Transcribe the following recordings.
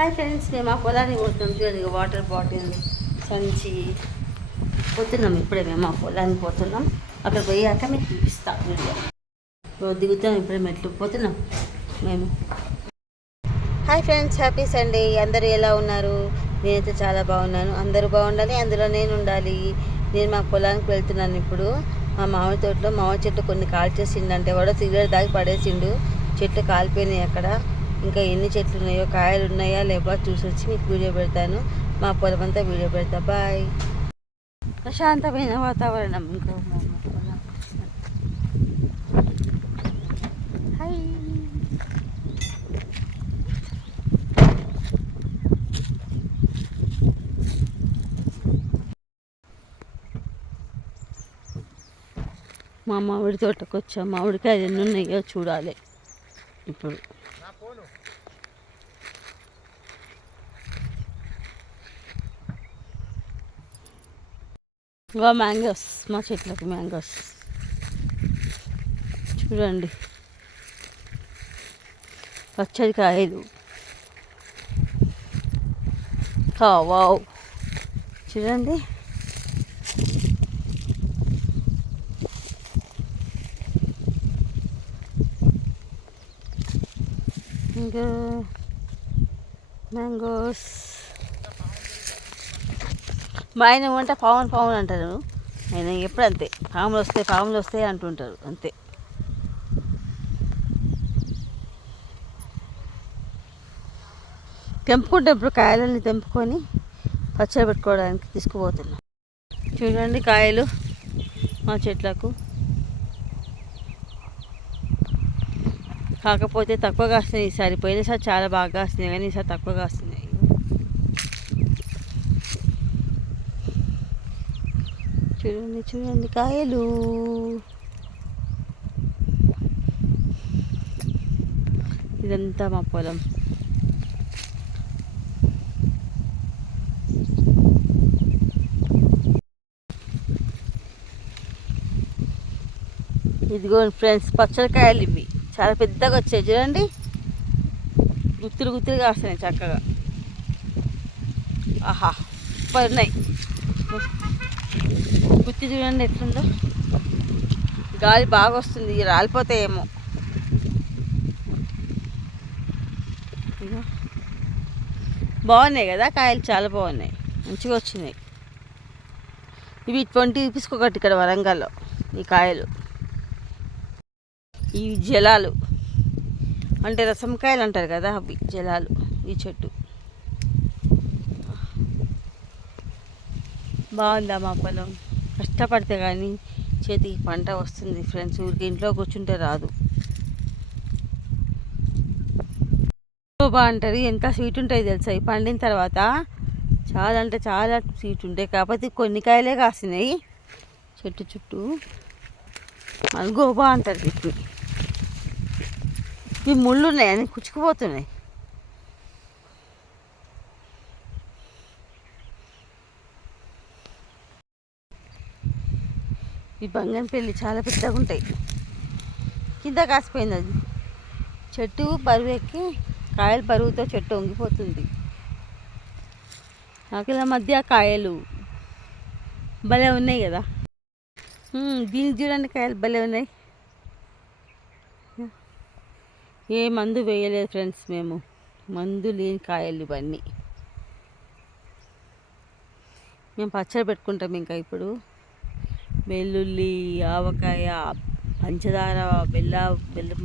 Hi friends మేము ఆ పొలానికి పోతున్నాం. చూడండి వాటర్ బాటిల్ సంచి. పోతున్నాం ఇప్పుడే మేము మా పొలానికి పోతున్నాం. అక్కడ పోయాక మీకు చూపిస్తాం వీడియో. దిగుతాం ఇప్పుడే మెట్లు. పోతున్నాం మేము. హాయ్ ఫ్రెండ్స్ హ్యాపీ సండే అందరూ ఎలా ఉన్నారు? నేనైతే చాలా బాగున్నాను. అందరూ బాగుండాలి అందులో నేను ఉండాలి. నేను మా పొలానికి వెళ్తున్నాను ఇప్పుడు. మా మామిడి తోటలో మామిడి చెట్లు కొన్ని కాల్చేసిండంటే వాడు సిగరెట్ దాగి పడేసిండు. చెట్లు కాలిపోయినాయి అక్కడ. ఇంకా ఎన్ని చెట్లు ఉన్నాయో కాయలు ఉన్నాయా లేవా చూసి వచ్చి మీకు వీడియో పెడతాను. మా పొలం అంతా వీడియో పెడతా. బాయ్. ప్రశాంతమైన వాతావరణం. ఇంకా హాయ్ మా మామిడి తోటకు వచ్చాం మామిడికాయలు ఎన్ని ఉన్నాయో చూడాలి. ఇప్పుడు ఇంకా మ్యాంగోస్ మా చెట్లకు మ్యాంగోస్. చూడండి. పచ్చడి కాయలు. కావావు చూడండి. ఇంకా మ్యాంగోస్. మా ఆయన ఏమంటే పావును పావును అంటారు. ఆయన ఎప్పుడు అంతే. పాములు వస్తాయి పాములు వస్తాయి అంటుంటారు. అంతే. తెంపుకుంటే ఇప్పుడు కాయలన్నీ తెంపుకొని పచ్చడి పెట్టుకోవడానికి తీసుకుపోతున్నాం. చూడండి కాయలు మా చెట్లకు. కాకపోతే తక్కువ కాస్తున్నాయి ఈసారి. పోయినసారి చాలా బాగా కాస్తున్నాయి కానీ ఈసారి తక్కువ కాస్తున్నాయి. చూడండి చూడండి కాయలు ఇదంతా మా పొలం. ఇదిగోండి ఫ్రెండ్స్ పచ్చడికాయలు ఇవి. చాలా పెద్దగా వచ్చాయి చూడండి. గుత్తులు గుత్తులుగా వస్తున్నాయి చక్కగా. ఆహా సూపర్ ఉన్నాయి. గుత్తి చూడండి ఎట్లుందో. గాలి బాగా వస్తుంది రాలిపోతే రాలిపోతాయేమో బాగున్నాయి కదా కాయలు చాలా బాగున్నాయి. మంచిగా వచ్చినాయి. ఇవి ట్వంటీ రూపీస్కి ఒకటి ఇక్కడ వరంగల్లో ఈ కాయలు. ఈ జలాలు. అంటే రసంకాయలు అంటారు కదా అవి జలాలు ఈ చెట్టు. బాగుందా మా పొలం? కష్టపడితే కానీ చేతికి పంట వస్తుంది ఫ్రెండ్స్ ఊరికి ఇంట్లో కూర్చుంటే రాదు. బాగుంటుంది. ఎంత స్వీట్ ఉంటాయి తెలుసా? ఈ పండిన తర్వాత చాలా అంటే చాలా స్వీట్ ఉంటాయి. కాకపోతే కొన్ని కాయలే కాసినాయి. చెట్టు చుట్టూ మల్గోబా అంటారు వీటిని. ఇవి ముళ్ళు ఉన్నాయి? అని కుచ్చుకుపోతున్నాయి. ఈ బంగనపల్లి చాలా పెద్దగా ఉంటాయి. కింద కాసిపోయింది అది. చెట్టు బరువు ఎక్కి కాయలు బరువుతో చెట్టు వంగిపోతుంది. ఆకలి మధ్య కాయలు భలే ఉన్నాయి కదా. దీనికి చూడండి కాయలు భలే ఉన్నాయి. ఏ మందు వేయలేదు ఫ్రెండ్స్ మేము. మందు లేని కాయలు ఇవన్నీ. మేము పచ్చడి పెట్టుకుంటాం ఇంకా ఇప్పుడు. వెల్లుల్లి ఆవకాయ పంచదార బెల్ల బెల్లం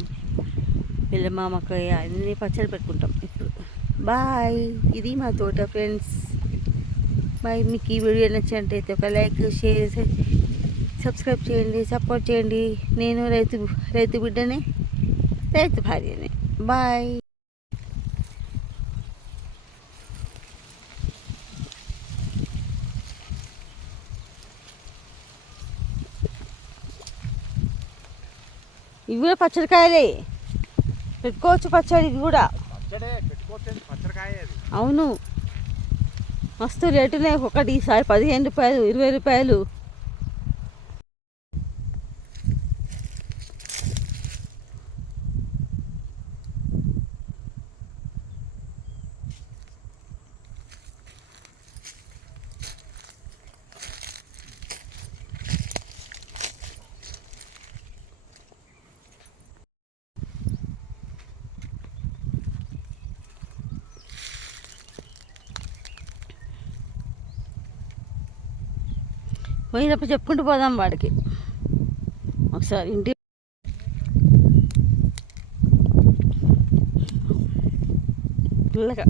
బెల్లమామకాయ అన్ని పచ్చడి పెట్టుకుంటాం ఇప్పుడు. బాయ్. ఇది మా తోట ఫ్రెండ్స్. బాయ్. మీకు ఈ వీడియో నచ్చినట్టయితే ఒక లైక్ షేర్ సబ్స్క్రైబ్ చేయండి సపోర్ట్ చేయండి. నేను రైతు రైతు బిడ్డనే రైతు భార్యనే. బాయ్. ఇవి కూడా పచ్చడికాయలే. పెట్టుకోవచ్చు పచ్చడి ఇవి కూడా. అవును. మస్తు రేటునే ఒకటి ఈసారి పదిహేను రూపాయలు ఇరవై రూపాయలు. పోయినప్పుడు చెప్పుకుంటూ పోదాం వాడికి. ఒకసారి ఇంటి పుల్లగా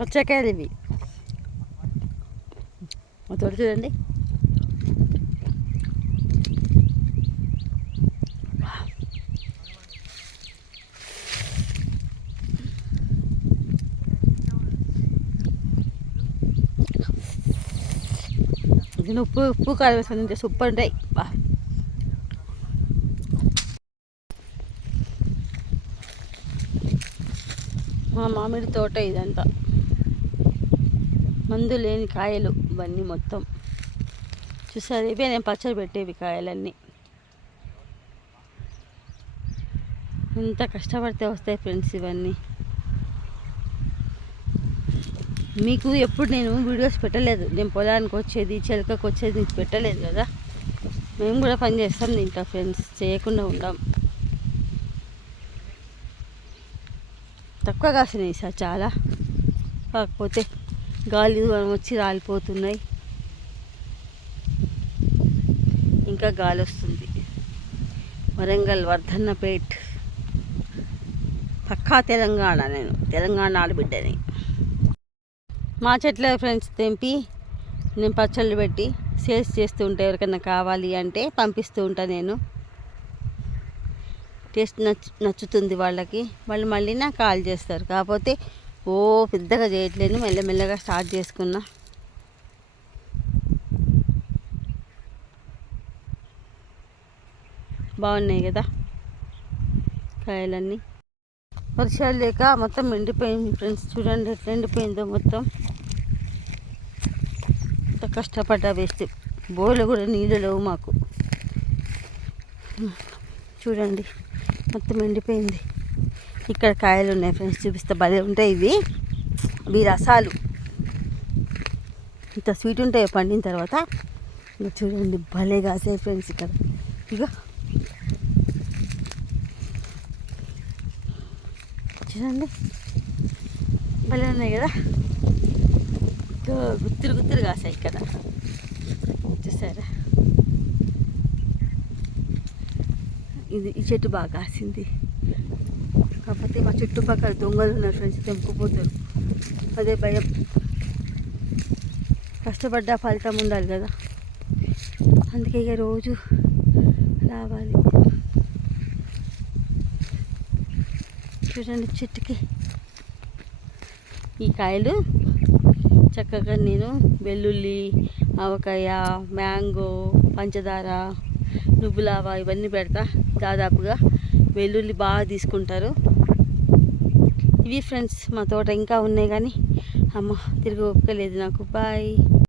పచ్చకాయలు ఇవి. మా చూడండి. ఇది ఉప్పు ఉప్పు కారం వేసుకొని తింటే సూపర్ ఉంటాయి బా. మా మామిడి తోట ఇదంతా. మందు లేని కాయలు ఇవన్నీ మొత్తం. చూసారు? ఇవే నేను పచ్చడి పెట్టేవి కాయలన్నీ. ఎంత కష్టపడితే వస్తాయి ఫ్రెండ్స్ ఇవన్నీ. మీకు ఎప్పుడు నేను వీడియోస్ పెట్టలేదు. నేను పొలానికి వచ్చేది చెలకకు వచ్చేది మీకు పెట్టలేదు కదా. మేము కూడా పని చేస్తాం దీంట్లో ఫ్రెండ్స్ చేయకుండా ఉంటాం తక్కువ కాసినాయి సార్ చాలా. కాకపోతే గాలి దూరం వచ్చి రాలిపోతున్నాయి. ఇంకా గాలి వస్తుంది. వరంగల్ వర్ధన్నపేట్. పక్కా తెలంగాణ నేను. తెలంగాణ ఆడబిడ్డని. మా చెట్ల ఫ్రెండ్స్ తెంపి నేను పచ్చళ్ళు పెట్టి సేల్స్ చేస్తూ ఉంటా ఎవరికైనా కావాలి అంటే పంపిస్తూ ఉంటా నేను. టేస్ట్ నచ్చు నచ్చుతుంది వాళ్ళకి. వాళ్ళు మళ్ళీ నాకు కాల్ చేస్తారు. కాకపోతే ఓ పెద్దగా చేయట్లేను మెల్లమెల్లగా స్టార్ట్ చేసుకున్నా. బాగున్నాయి కదా కాయలన్నీ? వర్షాలు లేక మొత్తం ఎండిపోయింది ఫ్రెండ్స్. చూడండి ఎట్లా ఎండిపోయిందో మొత్తం. ఎంత కష్టపడ్డా వేస్ట్ బోర్లు కూడా నీళ్ళు లేవు మాకు. చూడండి మొత్తం ఎండిపోయింది. ఇక్కడ కాయలు ఉన్నాయి ఫ్రెండ్స్ చూపిస్తే. భలే ఉంటాయి ఇవి. ఇవి రసాలు. ఇంత స్వీట్ ఉంటాయి పండిన తర్వాత. ఇక చూడండి భలే కాసాయి ఫ్రెండ్స్ ఇక్కడ. ఇక చూడండి. భలే ఉన్నాయి కదా? గుత్తులు గుత్తులు కాసాయి కదా చూసారా? ఇది ఈ చెట్టు బాగా కాసింది. కాకపోతే మా చుట్టుపక్కల దొంగలు ఉన్నారు ఫ్రెండ్స్ తెంపుకుపోతారు. అదే భయం. కష్టపడ్డ ఫలితం ఉండాలి కదా. అందుకే ఇక రోజు రావాలి. చూడండి చెట్టుకి. ఈ కాయలు చక్కగా నేను వెల్లుల్లి ఆవకాయ మ్యాంగో పంచదార నువ్వులావా ఇవన్నీ పెడతా. దాదాపుగా వెల్లుల్లి బాగా తీసుకుంటారు. ఇవి ఫ్రెండ్స్ మా తోట ఇంకా ఉన్నాయి కానీ అమ్మ తిరిగి ఒప్పుకోలేదు నాకు. బాయ్.